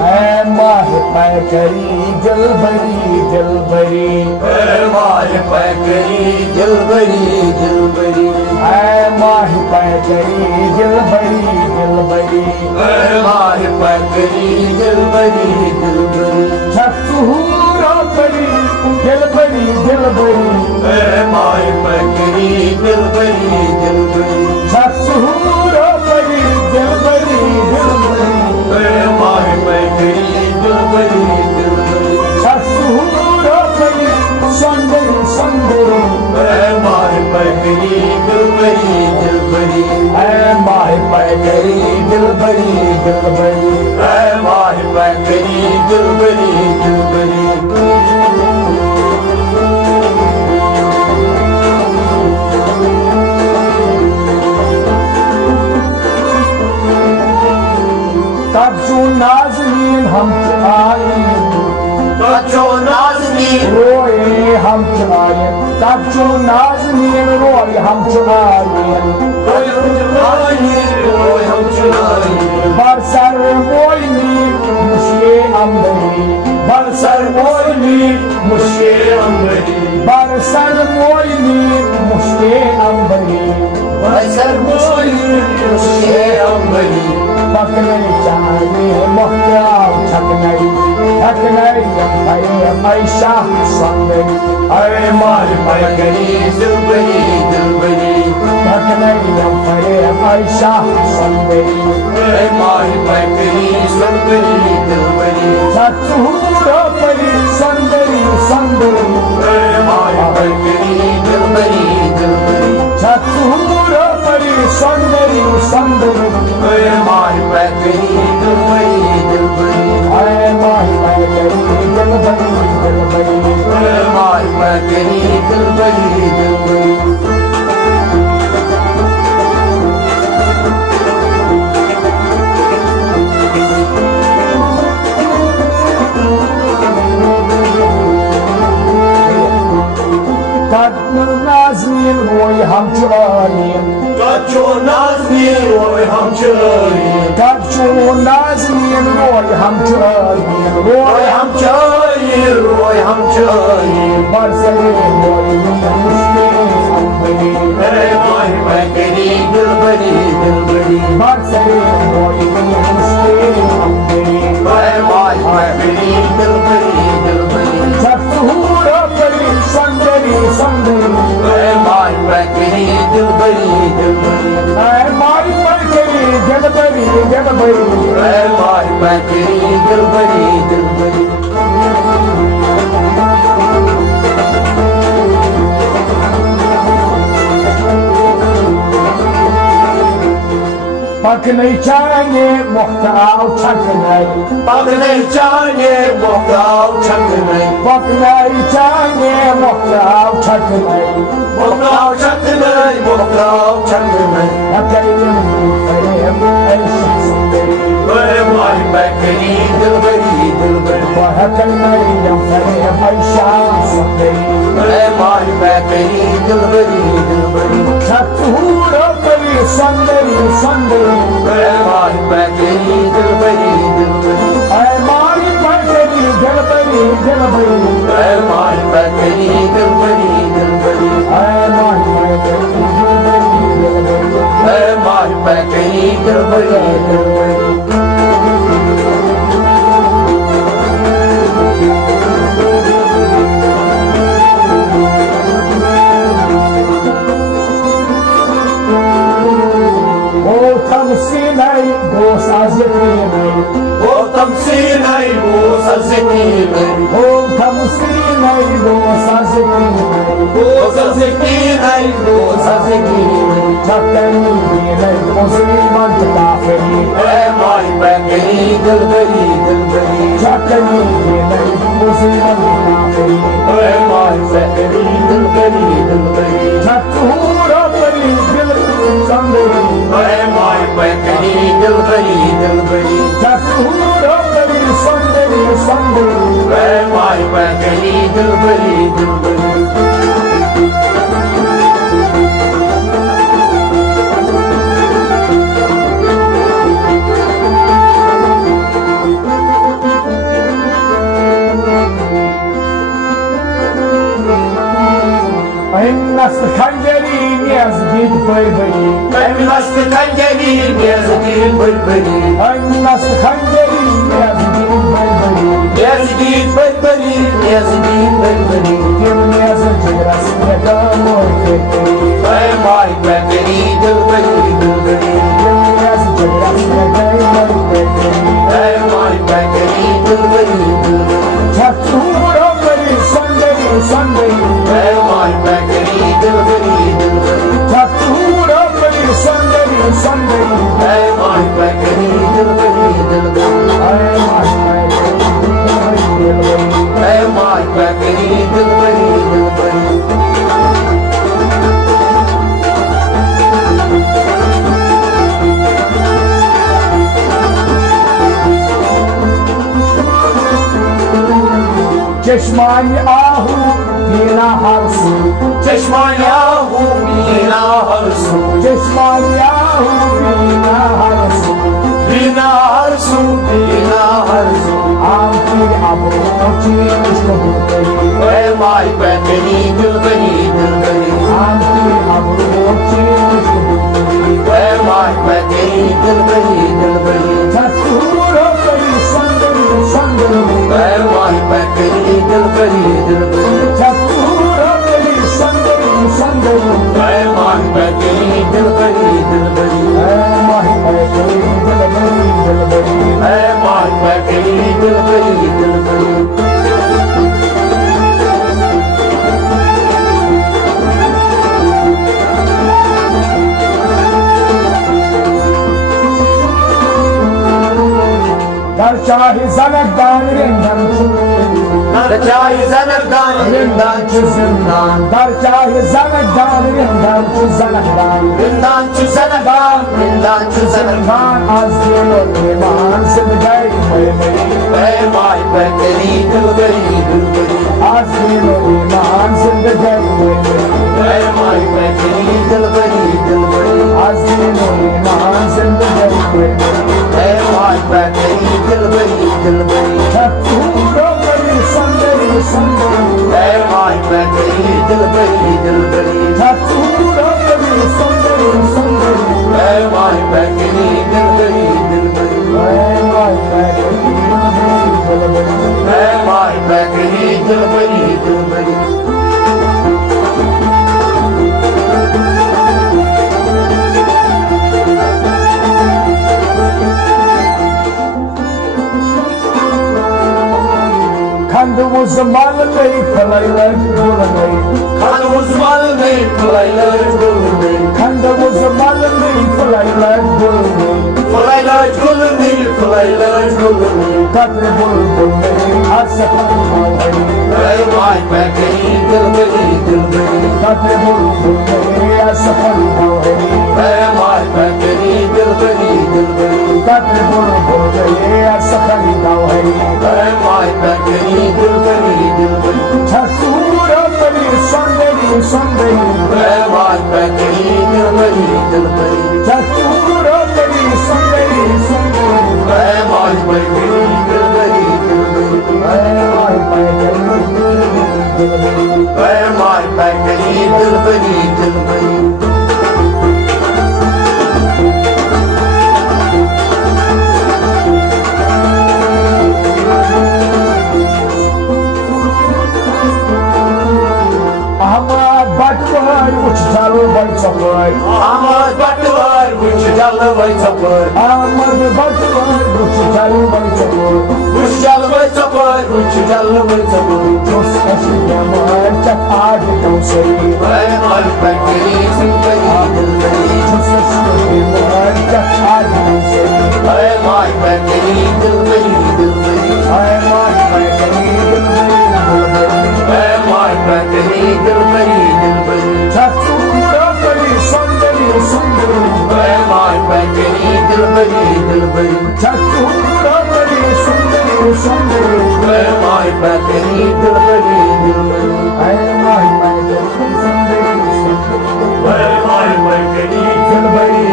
ऐ माह पैकरी दिलबरी दिलबरी, ऐ माह पैकरी दिलबरी दिलबरी, ऐ माह पैकरी दिलबरी दिलबरी, ऐ माह पैकरी दिलबरी दिलबरी, छतहूरा परी दिलबरी दिलबरी, ऐ माह पैकरी दिलबरी दिलबरी, छतहूरा परी दिलबरी दिलबरी, ऐ माह पैकरी दिलबरी दिलबरी, छतहूरा परी सुंदरी सुंदरी, ऐ माह पैकरी दिलबरी दिलबरी, ऐ माह पैकरी दिलबरी दिलबरी, ऐ माह पैकरी दिलबरी दिलबरी। कच्चू नाज़नीन हम आए, कच्चो नाज़नीन रोए हम चुनाए, कच्चू नाज़नीन रोए हम चुनाए, रोए हम चुनाए, रोए हम चुनाए, बरसर Moini मुश्के ambery, बरसर Moini मुश्के ambery, बरसर Moini मुश्के ambery, बरसर Moini मुश्के ambery, पकने चाहिए मुख्तार छकनई छकनई अम्बरी मैशा सुंदरी, ऐ माह पैकरी दिलबरी दिलबरी, छकनई अम्बरी मैशा सुंदरी, ऐ माह पैकरी दिलबरी दिलबरी, छतहूरा परी सुंदरी सुंदरी, ऐ माह पैकरी दिलबरी दिलबरी, छतहूरा परी सुंदरी सुंदरी, ऐ माह पैकरी दिलबरी दिलबरी, ऐ माह पैकरी दिलबरी दिलबरी, ऐ माह पैकरी दिलबरी दिलबरी। कच्चू नाज़नीन रोए हम चुनाए, कच्चो नाज़नीन रोए हम चुनाए, कच्चू नाज़नीन रोए हम चुनाए, रोए रोए हम चुनाए, रोए हम चुनाए, बरसरे मोइनी मुश्के अम्बरी, ऐ माह पैकरी दिलबरी दिलबरी, बरसरे मोइनी मुश्के अम्बरी, ऐ माह पैकरी दिलबरी दिलबरी, छतहूरा परी सुंदरी सुंदरी, ऐ माह पैकरी दिलबरी दिलबरी, ऐ माई पैकरी दिलबरी दिलबरी, ऐ माह पैकरी दिलबरी दिलबरी। पकने चाहिए मुख्तार छकनई, पकने चाहिए मुख्तार छकनई, पकने चाहिए मुख्तार छकनई, मुख्तार छकनई, मुख्तार छकनई, ऐ माह पैकरी दिलबरी दिलबरी, ऐ माह पैकरी दिलबरी दिलबरी, छतहूरा परी सुंदरी सुंदरी, ऐ माह पैकरी दिलबरी दिलबरी, ऐ माई पैकरी दिलबरी दिलबरी, ऐ माह पैकरी दिलबरी दिलबरी, ऐ माई पैकरी दिलबरी दिलबरी, ऐ माह पैकरी दिलबरी दिलबरी। O tamsinay gos azyetinay, O tamsinay gos azyetinay, o tamsinay gos azyetinay, gos azyetinay, gos azyetinay, çaktani dinay musliman kafiri, ऐ माह पैकरी दिलबरी दिलबरी, çaktani dinay musliman kafiri, ऐ माह पैकरी दिलबरी दिलबरी, çaktahura pari dil sandari, ऐ माह पैकरी दिलबरी दिलबरी, çaktahura pari sandari sandari, ऐ माह पैकरी दिलबरी दिलबरी। astı kangerin yazgit bırbırı Emin astı kangerin yazgit bırbırı Emin astı kangerin yazgit bırbırı Yazgit bırbırı Yazgit bırbırı Kim yazı çırasına kamoy bekleri Ay may bekleri dilberi dilberi Kim yazı çırasına kamoy bekleri Ay may bekleri dilberi dilberi Çaktığımları sandırı Ay may bekleri dilberi dilberi Çaktığımları sandırı Ay may bekleri dilberi dilberi Ay mahmay Ay may bekleri dilberi dilberi Çeşmani ahu bina harsu Çeşman yahu bina harsu Çeşmani ahu bina harsu Bina harsu Bina harsu Amki abuchi ishkabuteri Ay may bekleri dilberi dilberi Amki abuchi ishkabuteri Ay may bekleri dilberi dilberi Çaktığımları sandırı Ay may bekleri dilberi dilberi Çaktığımları sandırı Ay may bekleri dilberi dilberi Ay mahmay dilberi Ay may bekleri dilberi dilberi Dar çahi zanakdan rengam Çay zanakdan rından çüzünden Dar çahi zanakdan rengam zanakdan Rından çüzünden Rından çüzünden Kan az diyor iman sıdgay mıymıy Ay may bekleri dilberi dilberi Az diyor iman sıdgay mıymıy Ay may bekleri dilberi dilberi Az diyor iman sıdgay mıymıy Ay may bekleri dilberi dilberi Çaktığımları sandırı Ay may bekleri dilberi dilberi Çaktığımları sandırı Ay may bekleri dilberi dilberi Ay vay dilberi Ay may bekleri dilberi dilberi Kandımız malını kalaylar bulanay Kanımız malını kolaylar bulunur Kandımız malını kalaylar bulanay Kolaylar bulunur Kolaylar bulunur Tatlı bulbulları asafan mağayı Ay may bekleri dilberi dilberi Tatlı bulbulları asafan mağayı Ay may bekleri dilberi dilberi Tatlı bulbulları asafan mağayı Ay may bekleri dilberi dilberi Çaktığımları sandırı Ay may bekleri dilberi dilberi Çaktığımları sandırı Ay may bekleri dilberi dilberi Ay vay dilberi Ay may bekleri dilberi dilberi Ahmad Batvar uçtalı bayçapay Ahmad Batvar uçalı bayçapar Ahmad Batvar uçtalı bayçapay Uçalı bayçapar uçalı bayçapar Dost aşılamar çak ağacı kavsayı Ay may bekleri dilberi dilberi Dost aşılamar çak ağacı kavsayı Ay may bekleri dilberi dilberi Ay vay dilberi Ay may bekleri dilberi dilberi Çaktığımları sandırı Ay may bekleri dilberi dilberi Çaktığımları sandırı Ay may bekleri dilberi dilberi Ay vay dilberi Ay may bekleri dilberi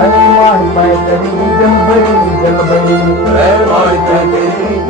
Ay vay dilberi Ay may bekleri